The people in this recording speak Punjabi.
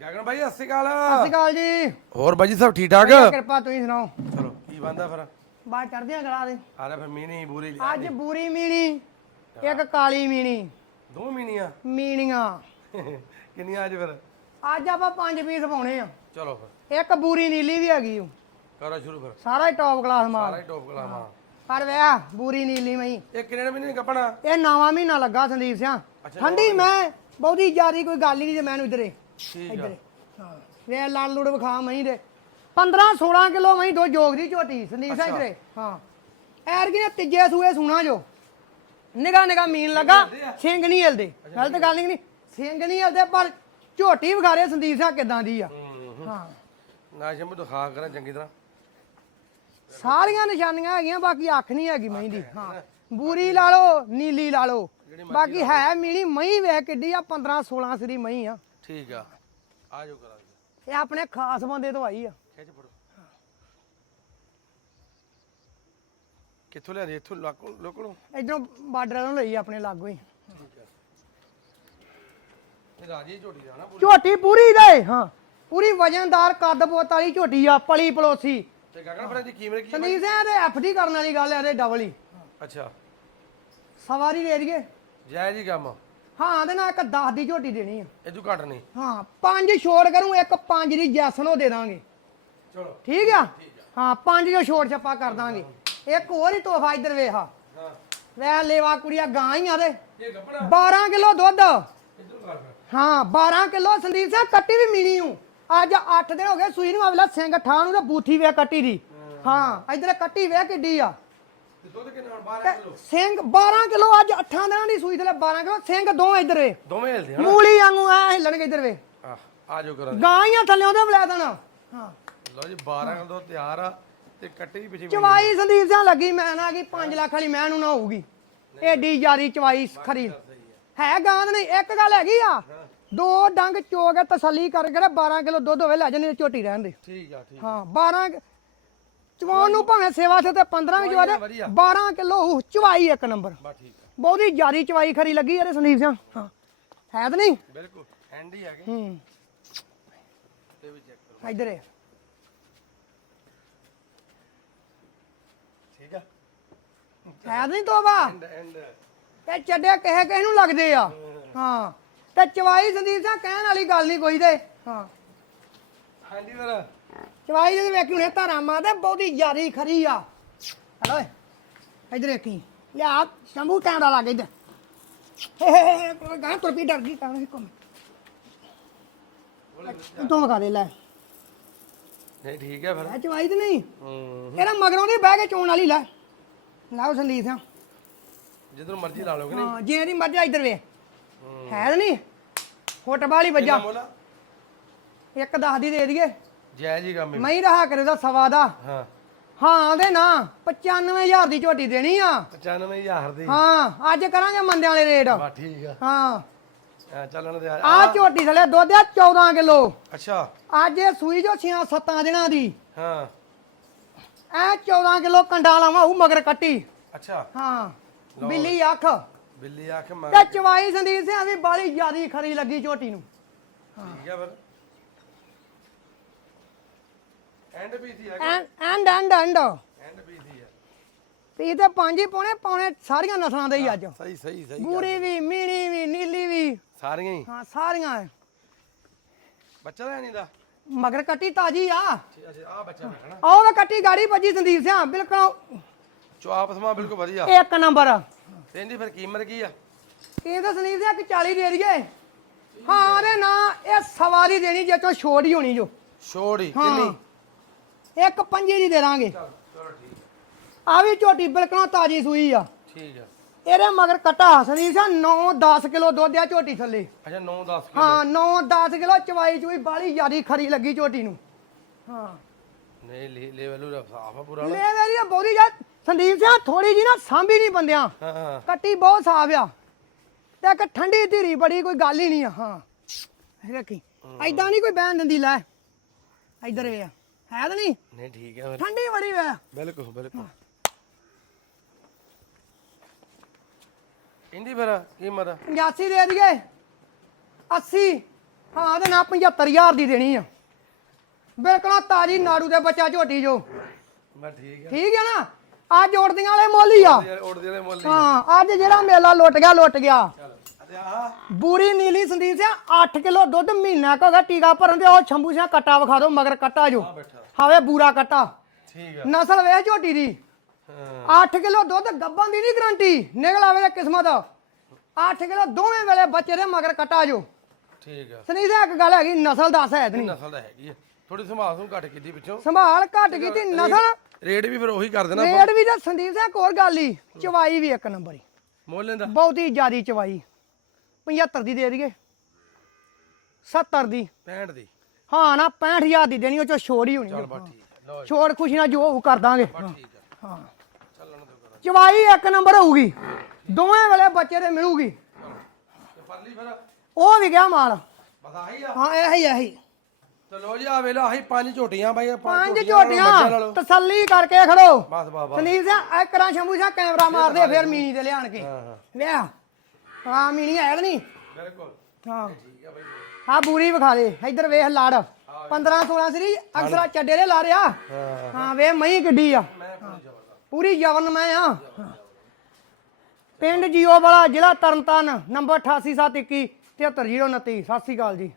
ਗਗਨ ਭਾਈ ਸਤਿ ਸ਼੍ਰੀ ਅਕਾਲ। ਸਤਿ ਸ਼੍ਰੀ ਅਕਾਲ ਜੀ। ਹੋਰ ਬਾਜੀ ਸਭ ਠੀਕ ਠਾਕ? ਕਿਰਪਾ ਤੁਸੀਂ ਸੁਣਾਓ? ਚਲੋ ਕੀ ਬੰਦਾ ਫਿਰ? ਬਾਹਰ ਚੜਦੀਆਂ ਗਲਾ ਦੇ। ਆ ਲੈ ਫਿਰ ਮੀਨੀ ਬੂਰੀ ਲਿਆ ਅੱਜ ਬੂਰੀ ਮੀਣੀ ਇੱਕ ਕਾਲੀ ਮੀਣੀ। ਦੋ ਮੀਨੀਆਂ ਮੀਣੀਆਂ। ਕਿੰਨੀਆਂ ਅੱਜ ਫਿਰ? ਅੱਜ ਆਪਾਂ ਪੰਜ ਪੀਸ ਪਾਉਣੇ ਆ। ਚਲੋ ਫਿਰ। ਇੱਕ ਬੂਰੀ ਨੀਲੀ ਵੀ ਹੈਗੀ ਓ। ਕਰੋ ਸ਼ੁਰੂ ਫਿਰ। ਸਾਰਾ ਹੀ ਟੌਪ ਕਲਾਸ ਸਾਰਾ ਮਾਲ ਹੀ ਟੋਪ ਕਲਾ ਮਾਂ ਪਰ ਵਿਆ ਬੂਰੀ ਨੀਲੀ ਮਈ। ਇਹ ਕਿੰਨੇ ਮਹੀਨੇ ਕੱਪਣਾ? ਇਹ ਨਵਾਂ ਮਹੀਨਾ ਲੱਗਾ ਸੰਦੀਪ ਸਿਆ। ਠੰਡੀ ਮੈਂ ਬਹੁਤੀ ਜ਼ਿਆਦੀ ਕੋਈ ਗੱਲ ਹੀ ਨਹੀਂ ਤੇ ਮੈਨੂੰ ਇਧਰੇ। ਠੀਕ ਆ। ਇਧਰੇ ਹਾਂ। ਵੇ ਲਾਲ ਲੂੜ ਵਿਖਾ ਮਹੀਂ ਦੇ। 15 16 ਕਿਲੋ ਮਹੀਂ ਦੋ ਜੋਗ ਦੀ ਝੋਟੀ ਸੰਦੀਪ ਸਿਆ ਇਧਰੇ ਹਾਂ। ਐਰ ਕੀ ਨੇ ਤੀਜੇ ਸੂਏ ਸੁਣਾ ਜੋ। ਨਿਗਾ ਨਿਗਾ ਮੀਨ ਲੱਗਾ ਸਿੰਘ ਨਹੀਂ ਹਿਲਦੇ। ਗਲਤ ਗੱਲ ਨਹੀਂ ਸਿੰਘ ਨਹੀਂ। ਹਿਲਦੇ ਪਰ ਝੋਟੀ ਵਿਖਾਰੇ ਸੰਦੀਪ ਸਿਆ ਕਿਦਾਂ ਦੀ ਆ। ਹਾਂ। ਨਾ ਸ਼ੰਭੂ ਦਿਖਾ ਕਰਾਂ ਚੰਗੀ ਤਰ੍ਹਾਂ। ਸਾਰੀਆਂ ਨਿਸ਼ਾਨੀਆਂ ਹੈਗੀਆਂ ਬਾਕੀ ਅੱਖ ਨਹੀਂ ਹੈਗੀ ਮਹੀਂ ਦੀ। ਹਾਂ ਬੂਰੀ ਲਾ ਲਓ ਨੀਲੀ ਲਾ ਲਓ। ਬਾਕੀ ਹੈ ਮੀਣੀ ਮਹੀਂ ਵੇ ਕਿੱਡੀ ਆ 15 16 ਸਰੀ ਮਹੀਂ ਆ। ਠੀਕ ਆ। ਆ ਜਾਓ ਕਰਾਂਗੇ। ਇਹ ਆਪਣੇ ਖਾਸ ਬੰਦੇ ਤੋਂ ਆਈ ਆ। ਖਿੱਚ ਫੜੋ। ਕਿੱਥੋਂ ਲਿਆ ਇੱਥੋਂ ਲੋਕੋ ਲੋਕੋ ਇਧਰੋਂ ਬਾਰਡਰ ਤੋਂ ਲਈ ਆਪਣੇ ਲਾਗੋ ਹੀ। ਇਹ ਰਾਜੀ ਝੋਟੀ ਦਾ ਨਾ ਝੋਟੀ ਪੂਰੀ ਦੇ ਹਾਂ। ਪੂਰੀ ਵਜਨਦਾਰ ਕੱਦ ਬੋਤ ਵਾਲੀ ਝੋਟੀ ਆ ਪਲੀ ਪਲੋਸੀ। ਤੇ ਗਗਨ ਫਿਰ ਇਹਦੀ ਕੀਮਤ ਕੀ? ਸੰਦੀਪ ਸਿੰਘ ਦੇ ਐਫਡੀ ਕਰਨ ਵਾਲੀ ਗੱਲ ਆ ਇਹਦੇ ਡਬਲ ਹੀ। ਅੱਛਾ। ਸਵਾਰੀ ਦੇ ਦਈਏ। ਜੈ ਜੀ ਕੰਮ ਹਾਂ ਤੇ ਨਾਲ ਇੱਕ 10 ਦੀ ਝੋਟੀ ਦੇਣੀ ਆ। ਇਹ ਤੂੰ ਘੱਟ ਨਹੀਂ। ਹਾਂ ਪੰਜ ਛੋੜ ਕਰੂੰ ਇੱਕ ਪੰਜ ਦੀ ਜੈਸਨੋ ਦੇ ਦਾਂਗੇ। ਚਲੋ। ਠੀਕ ਆ? ਹਾਂ ਪੰਜ ਜੋ ਛੋੜ ਛੱਪਾ ਕਰ ਦਾਂਗੇ। ਇੱਕ ਹੋਰ ਹੀ ਤੋਹਫਾ ਇੱਧਰ ਵੇਖਾ ਹਾਂ। ਵੈ ਲੇਵਾ ਕੁੜੀਆ ਗਾਂ ਹੀ ਆ ਦੇ ਇਹ ਗੱਪਣਾ 12 ਕਿਲੋ ਦੁੱਧ। ਕਰ ਹਾਂ 12 ਕਿਲੋ। ਸੰਦੀਪ ਸਿੰਘ ਕੱਟੀ ਵੀ ਮਿਲੀ ਹੂੰ। ਅੱਜ 8 ਦਿਨ ਹੋ ਗਏ ਸੂਈ ਨੂੰ ਅਵਲਾ ਸਿੰਘ ਠਾਹ ਨੂੰ ਤੇ ਬੂਥੀ ਵੇ ਕੱਟੀ ਦੀ। ਹਾਂ। ਇਧਰ ਕੱਟੀ ਵੇ ਕਿੱਡੀ ਆ। ਤੇ ਦੁੱਧ ਕਿੰਨਾ ਹੁਣ? 12 ਕਿਲੋ। ਸਿੰਘ 12 ਕਿਲੋ ਅੱਜ 8 ਦਿਨਾਂ ਦੀ ਸੂਈ ਤੇ 12 ਕਿਲੋ। ਸਿੰਘ ਦੋ ਇਧਰ ਵੇ। ਦੋਵੇਂ ਹਿਲਦੇ ਹਨ ਮੂਲੀ ਵਾਂਗੂ ਐ ਹਿੱਲਣਗੇ ਇਧਰ ਵੇ। ਆ ਆ ਜਾਓ ਕਰਾਂਗੇ ਗਾਂ ਹੀ ਆ ਥੱਲੇ ਉਹਦੇ ਬੁਲਾ ਦੇਣਾ ਹਾਂ। ਲਓ ਜੀ 12 ਕਿਲੋ ਤਿਆਰ ਆ ਤੇ ਕੱਟੀ ਪਿੱਛੇ ਚਵਾਈ ਸੰਦੀਪ ਸਿੰਘ ਲੱਗੀ ਮੈਂ ਨਾ ਕਿ 5 ਲੱਖ ਵਾਲੀ ਮੈਂ ਨੂੰ ਨਾ ਹੋਊਗੀ। ਏਡੀ ਯਾਰੀ ਚਵਾਈ ਖਰੀ। ਹੈ ਗਾਂਦ ਨਹੀਂ ਇੱਕ ਗੱਲ ਹੈਗੀ ਆ। ਦੋ ਡੰਗ ਚੋ ਕੇ ਤਸੱਲੀ ਕਰ ਕੇ 12 ਕਿਲੋ ਦੁੱਧ ਹੋਵੇ ਲੈ ਜਾਣੀ ਝੋਟੀ ਰਹਿਣ ਦੇ। ਠੀਕ ਆ ਠੀਕ ਹਾਂ 12 ਕਿ- ਚਵਾਉਣ ਨੂੰ ਭਾਵੇਂ ਸੇਵਾ ਤੇ 15 ਵੀ ਚਵਾ ਦੇ ਵਧੀਆ। 12 ਕਿਲੋ ਉਹ ਚਵਾਈ ਇੱਕ ਨੰਬਰ। ਬਾ ਠੀਕ ਬਹੁਤੀ ਯਾਰੀ ਚਵਾਈ ਖਰੀ ਲੱਗੀ ਇਹਦੇ ਸੰਦੀਪ ਸਿੰਘ ਹਾਂ। ਹੈ ਤਾਂ ਨਹੀਂ? ਬਿਲਕੁਲ ਹੈਂਡੀ ਆ ਗਏ ਹੂੰ। ਤੇ ਵੀ ਚੈੱਕ ਕਰੋ। ਇੱਧਰ ਹੈ ਠੀਕ ਆ। ਹੈ ਤਾਂ ਨਹੀਂ ਤੋਬਾ? ਤੇ ਚੱਡੇ ਕਿਸੇ ਕਿਸੇ ਨੂੰ ਲੱਗਦੇ ਆ। ਹਾਂ। ਤੇ ਚਵਾਈ ਸੰਦੀਪ ਸਿੰਘ ਕਹਿਣ ਵਾਲੀ ਗੱਲ ਨਹੀਂ ਕੋਈ ਤੇ। ਹਾਂ। ਹਾਂਜੀ ਫਿਰ ਚਵਾਈ ਦੇ ਵੇਖੀ ਹੁਣੇ ਧਾਰਾਂ ਮਾਰਦੇ ਬਹੁਤੀ ਯਾਰੀ ਖਰੀ ਆ। ਹਲੋ ਇਧਰ ਵੇਖੀ ਲਿਆ ਸ਼ੰਭੂ ਟਾਂਡਾ ਲੱਗ ਇੱਧਰ। ਹੇ ਗਾਂ ਤੁਰ ਪੀ ਡਰ ਗਈ ਕਾਹਨੂੰ ਹੀ ਘੁੰਮ। ਤੂੰ ਮਗਾ ਦੇ ਲੈ। ਨਹੀਂ ਠੀਕ ਆ ਫਿਰ। ਇਹ ਚਵਾਈ ਤੇ ਨਹੀਂ। ਹੂੰ। ਇਹਦਾ ਮਗਰੋਂ ਦੀ ਬਹਿ ਕੇ ਚੋਣ ਵਾਲੀ ਲੈ। ਲਾਓ ਸੰਦੀਪ ਸਿੰਘ ਜਿੱਧਰ ਮਰਜ਼ੀ ਲਾ ਲਓਗੇ ਨਹੀਂ। ਹਾਂ ਜੇ ਇਹਦੀ ਮਰਜ਼ੀ ਆ ਇੱਧਰ ਵੇ ਹੈ। ਤਾਂ ਨਹੀਂ। ਫੁੱਟਬਾਲ ਹੀ ਵੱਜਾ। ਇੱਕ ਦਸ ਦੀ ਦੇ ਦਈਏ। ਜੈ ਜੀ ਕੰਮ ਮੈਂ ਹੀ ਰਹਾ ਕਰੇ ਦਾ ਸਵਾ ਦਾ। ਹਾਂ। ਹਾਂ ਦੇ ਨਾ 95000 ਦੀ ਝੋਟੀ ਦੇਣੀ ਆ। 95000 ਦੀ। ਹਾਂ ਅੱਜ ਕਰਾਂਗੇ ਮੰਦਿਆਂ ਵਾਲੇ ਰੇਟ। ਬਾ ਠੀਕ ਆ। ਹਾਂ। ਚੱਲਣ ਦੇ ਆ ਆ ਝੋਟੀ ਥਲੇ ਦੁੱਧ ਆ 14 ਕਿਲੋ। ਅੱਛਾ। ਅੱਜ ਇਹ ਸੂਈ ਜੋ 6-7 ਦਿਨਾਂ ਦੀ। ਹਾਂ। ਐ 14 ਕਿਲੋ ਕੰਡਾ ਲਾਵਾਂ ਉਹ ਮਗਰ ਕੱਟੀ। ਅੱਛਾ। ਹਾਂ। ਬਿੱਲੀ ਅੱਖ। ਬਿੱਲੀ ਆਖ ਮੰਗ ਤੇ ਚਵਾਈ ਸੰਦੀਪ ਸਿੰਘ ਦੀ ਬਾਲੀ ਜਿਆਦੀ ਖਰੀ ਲੱਗੀ ਝੋਟੀ ਨੂੰ। ਠੀਕ ਆ ਫਿਰ। ਐਂਡ ਪੀਸੀ ਆ and and and. And and PC ਆ ਪੀ ਤੇ ਪੰਜ ਹੀ ਪੌਣੇ ਪੌਣੇ ਸਾਰੀਆਂ ਨਸਲਾਂ ਦੇ ਹੀ ਅੱਜ। ਸਹੀ ਸਹੀ ਸਹੀ ਗੱਲ। ਬੂਰੀ ਵੀ ਮੀਣੀ ਵੀ ਨੀਲੀ ਵੀ। ਸਾਰੀਆਂ ਹੀ। ਹਾਂ ਸਾਰੀਆਂ। ਬੱਚਾ ਦਾ ਨਹੀਂ ਦਾ? ਮਗਰ ਕੱਟੀ ਤਾਜੀ ਆ। ਅੱਛਾ ਆ ਬੱਚਾ ਵੇਖਣਾ ਆਹ ਵੇ ਕੱਟੀ ਗਾੜੀ ਭੱਜੀ ਸੰਦੀਪ ਬਿਲਕੁਲ ਵਧੀਆ। ਇੱਕ ਨੰਬਰ। ਤੇ ਇਹਦੀ ਫਿਰ ਕੀਮਤ ਕੀ ਆ? ਤਾਂ ਸੰਦੀਪ ਸਿੰਘ ਕਿ 40 ਦੇ ਦਈਏ। ਹਾਂ ਦੇ ਨਾ ਇਹ ਸਵਾਰੀ ਦੇਣੀ ਜੇ ਚੋ ਛੋੜ ਹੀ ਹੋਣੀ ਜੋ। ਛੋੜ ਹੀ ਹਾਂ। ਕਿੰਨੀ? ਇੱਕ ਪੰਜੀ ਦੀ ਦੇ ਦਾਂਗੇ। ਚਲੋ ਆ ਵੀ ਝੋਟੀ ਬਿਲਕੁਲ ਤਾਜੀ ਸੂਈ ਆ। ਠੀਕ ਆ। ਇਹਦੇ ਮਗਰ ਕਟਾ ਸੰਦੀਪ ਸਿੰਘ 9-10 ਕਿਲੋ ਦੁੱਧ ਆ ਝੋਟੀ ਥੱਲੇ। ਅੱਛਾ 9 10 ਕਿਲੋ। ਹਾਂ 9-10 ਕਿਲੋ ਚਵਾਈ ਚੂਈ ਬਾਲੀ ਜਿਆਦੀ ਖਰੀ ਲੱਗੀ ਝੋਟੀ ਨੂੰ। ਹਾਂ। ਨਹੀਂ ਲੈ ਲੈਵਲ ਉਹ ਸਾਫ਼ ਆ ਪੂਰਾ। ਲੈ ਮੇਰੀ ਬੋਦੀ ਜਾ ਸੰਦੀਪ ਸਿੰਘ ਥੋੜੀ ਜੀ ਨਾ ਸਾਂਭੀ ਨਹੀਂ ਬੰਦਿਆਂ। ਹਾਂ ਹਾਂ। ਕੱਟੀ ਬਹੁਤ ਸਾਫ਼ ਆ। ਤੇ ਇੱਕ ਠੰਡੀ ਧੀਰੀ ਬੜੀ ਕੋਈ ਗੱਲ ਹੀ ਨਹੀਂ ਆ ਹਾਂ। ਰੱਖੀ ਐਦਾਂ ਨਹੀਂ ਕੋਈ ਬਹਿਣ ਦਿੰਦੀ ਲੈ। ਇੱਧਰ ਵੇ ਆ ਹੈ ਤਾਂ ਨਹੀਂ? ਨਹੀਂ ਠੀਕ ਆ ਫਿਰ। ਠੰਡੀ ਬੜੀ ਵੇ। ਬਿਲਕੁਲ ਬਿਲਕੁਲ। ਇਹਦੀ ਫਿਰ ਕੀਮਤ 85 ਦੇ ਦਈਏ। 80 ਹਾਂ ਤੇ ਨਾ 75000 ਦੀ ਦੇਣੀ ਆ। ਬਿਲਕੁਲ ਤਾਜੀ ਨਾੜੂ ਦੇ ਬੱਚਾ ਝੋਟੀ ਜੋ। ਮੈਂ ਠੀਕ ਹੈ ਠੀਕ ਹੈ ਨਾ? ਆ ਜੋੜਦੀਆਂ ਵਾਲੇ ਮੁੱਲ ਹੀ ਆ। ਉੜਦੇ ਮੁੱਲ ਹੀ। ਹਾਂ ਅੱਜ ਜਿਹੜਾ ਮੇਲਾ ਲੁੱਟ ਗਿਆ ਲੁੱਟ ਗਿਆ। ਬੂਰੀ ਨੀਲੀ ਸੰਦੀਪ ਸਿੰਘ 8 ਕਿਲੋ ਦੁੱਧ ਮਹੀਨਾ ਕੋ ਗਿਆ ਟੀਕਾ ਭਰਨ ਤੇ ਉਹ ਸ਼ੰਭੂ ਸਿੰਘ ਕੱਟਾ ਵਿਖਾ ਦਿਓ ਮਗਰ ਕੱਟਾ ਜੋ। ਬੈਠਾ। ਹਵੇ ਬੂਰਾ ਕੱਟਾ। ਠੀਕ ਨਸਲ ਵੇ ਝੋਟੀ ਦੀ। ਹਾਂ। 8 ਕਿਲੋ ਦੁੱਧ ਗੱਬਾਂ ਦੀ ਨਹੀਂ ਗਰੰਟੀ ਨਿਕਲ ਆਵੇ ਤੇ ਕਿਸਮਤ। 8 ਕਿਲੋ ਦੋਵੇਂ ਵੇਲੇ ਬੱਚੇ ਦੇ ਮਗਰ ਕੱਟਾ ਜੋ। ਠੀਕ ਸੰਦੀਪ ਸਿੰਘ ਇੱਕ ਗੱਲ ਹੈਗੀ ਨਸਲ ਦੱਸ ਹੈ ਨਹੀਂ। ਨਸਲ ਤਾਂ ਹੈਗੀ ਥੋੜੀ ਸੰਭਾਲ ਨੂੰ ਘੱਟ ਕੀਤੀ ਪਿੱਛੋਂ। ਸੰਭਾਲ ਘੱਟ ਕੀਤੀ ਨਸਲ ਰੇਟ ਵੀ ਫਿਰ ਉਹੀ ਕਰ ਦੇਣਾ ਰੇਟ ਵੀ ਤਾਂ ਸੰਦੀਪ ਸਿੰਘ ਇੱਕ ਹੋਰ ਗੱਲ ਹੀ ਚਵਾਈ ਵੀ ਇੱਕ ਨੰਬਰ ਹੀ। ਮੁੱਲ ਇਹਦਾ। ਬਹੁਤੀ ਜ਼ਿਆਦੀ ਚਵਾਈ। 75 ਦੀ ਦੇ ਦਈਏ। 70 ਦੀ। 65 ਦੀ। ਹਾਂ ਨਾ 65000 ਦੀ ਦੇਣੀ ਉਹ ਚ ਛੋੜ ਹੀ ਹੋਣੀ। ਚੱਲ। ਬਾ ਠੀਕ ਜੀ। ਛੋੜ ਖੁਸ਼ੀ ਨਾਲ ਜੋ ਹੋਊ ਕਰ ਦਾਂਗੇ। ਬਾ ਠੀਕ ਹੈ। ਹਾਂ। ਚੱਲਣ ਦੋ ਕਰੋ ਚਵਾਈ ਇੱਕ ਨੰਬਰ ਹੋਊਗੀ। ਦੋਵੇਂ ਵੇਲੇ ਬੱਚੇ ਦੇ ਮਿਲੂਗੀ। ਤੇ ਪਰਲੀ ਫਿਰ। ਉਹ ਵੀ ਗਿਆ ਮਾਲ। ਬਸ ਆਹੀ ਆ। ਹਾਂ ਇਹੀ ਇਹੀ। ਤੇ ਲੋ ਜੀ ਆ ਵੇਲੋ ਆਹੀ ਪੰਜ ਝੋਟੀਆਂ ਬਾਈ ਆਹ ਪੰਜ ਝੋਟੀਆਂ। ਤਸੱਲੀ ਕਰਕੇ ਖੜੋ। ਬਸ ਬਸ ਬਸ। ਸੰਦੀਪ ਸਿੰਘ ਇੱਕ ਰਾਂ ਸ਼ੰਭੂ ਸਿੰਘ ਕੈਮਰਾ ਮਾਰਦੇ ਫਿਰ ਮੀਨੀ ਤੇ ਲਿਆਣ ਕੇ। ਹਾਂ ਹਾਂ। ਲਿਆ ਹਾਂ ਹੈ ਕਿ ਨਹੀਂ? ਬਿਲਕੁਲ। ਹਾਂ। ਠੀਕ ਆ ਬਾਈ। ਆ ਬੂਰੀ ਵਿਖਾ ਦੇ। ਇੱਧਰ ਵੇਖ ਲੜ। 15 16 ਸਰੀ ਅਕਸਰਾ ਚੱਡੇ ਦੇ ਲਾ ਰਿਆ ਹਾਂ। ਹਾਂ ਵੇ ਮਈ ਗੱਡੀ ਆ। ਪੂਰੀ ਜਵਨ ਮੈਂ ਆ। ਪਿੰਡ ਜੀਓ ਵਾਲਾ ਜ਼ਿਲ੍ਹਾ ਤਰਨਤਾਰਨ ਨੰਬਰ 8871 73029 ਸਤਿ ਸ੍ਰੀ ਅਕਾਲ ਜੀ।